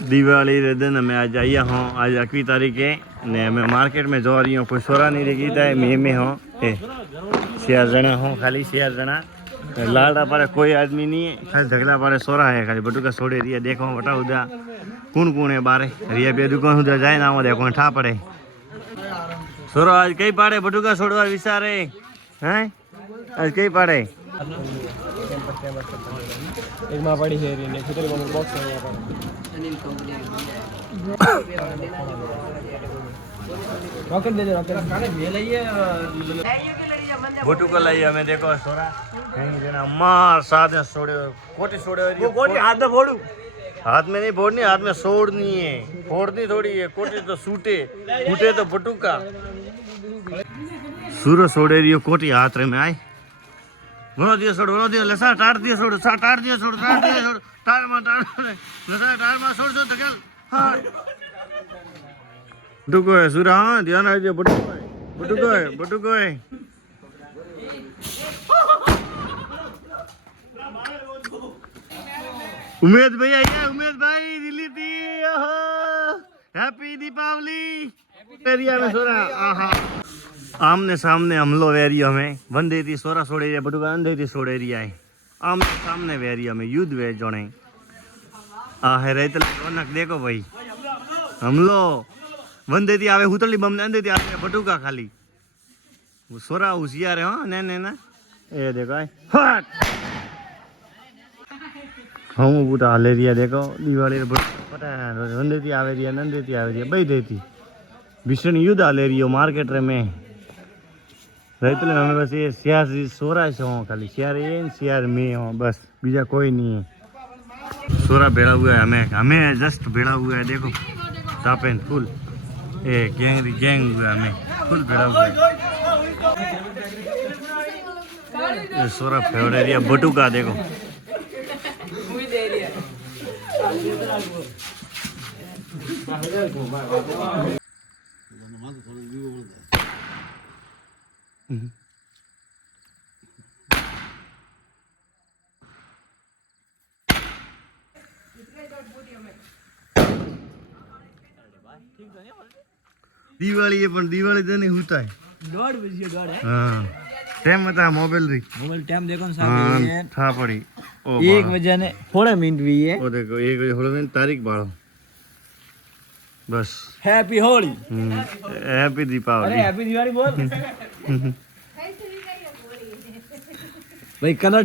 दिवाली रे दिन मैं आज आया हूँ। आज 21 तारीख है ने मैं मार्केट में जा रही हूँ। कोई सोरा नहीं रखी था मैं हूँ 6 जना हूँ खाली 6 जना। लाड़ा पारे कोई आदमी नहीं है खाली झगला पारे सोरा है खाली बटुका छोड़े रही है। देखो बटा उदा कौन कौन है बारे रिया पे दुकान उधर जाए ना वो देखो ठा पड़े सोरो आज कई पाड़े बटुका छोड़वा विचारे हैं आज कई पाड़े एक मां पड़ी है ने खितरी बॉक्स है यहां पर अनिल कंपनी रॉकेट दे रॉकेट ले लिए बटुका लाई हमें देखो सोरा कहीं जना मार साथ में छोड़े कोटी छोड़े वो कोटी हाथ में फोड़ू हाथ में नहीं फोड़नी हाथ में छोड़नी है फोड़नी थोड़ी है कोटी तो सूटे फूटे तो बटुका सूरो छोड़े रही कोटी हाथ में आए बनो दियो लसा टाट दियो छोड़ सा टाट दियो छोड़ टार मा लसा टार मा छोड़ दो धकेल हां बटुको है सूरा हां ध्यान रखिए बटुको है उमेद भैया उमेद भाई दिल्ली थी हैप्पी दीपावली एरिया में सोरा आहा आमने सामने हमलो वेरियो में वंदे थी सोरा सोड़े रिया बटुका अंधे थी सोड़े रिया है आमने सामने वेरियो में युद्ध वे जोड़े आ है रेत रौनक देखो भाई हमलो वंदे थी आवे हुतली बम ने अंधे थी आवे बटुका खाली वो सोरा होशियार है हां ने ना ये देखो हट हम बूटा हाले रिया देखो दिवाली रे पता वंदे थी आवे रिया नंदे थी आवे रिया बई देती भीषण युद्ध हाले रियो मार्केट रे में रैतले हमें बस ये सियार सोरा से हो खाली सियार में हो बस बीजा कोई नहीं है सोरा भेड़ा हुआ है हमें जस्ट भेड़ा हुआ है देखो टापेन फुल ए गैंग हुआ है हमें फुल भेड़ा हुआ है सोरा फेवरेट या बटुका देखो दिवाली है पण दिवाली तो नहीं होता है 1:30 बजे 1:30 है हां टाइम बता मोबाइल टाइम देखो ना साहब ये था पड़ी 1 बजे ने थोड़ा मिनट भी है वो देखो 1 बजे थोड़ा मिनट तारीख बाड़ो बस हैप्पी होली हैप्पी दीपावली अरे हैप्पी दिवाली बोल भाई कलर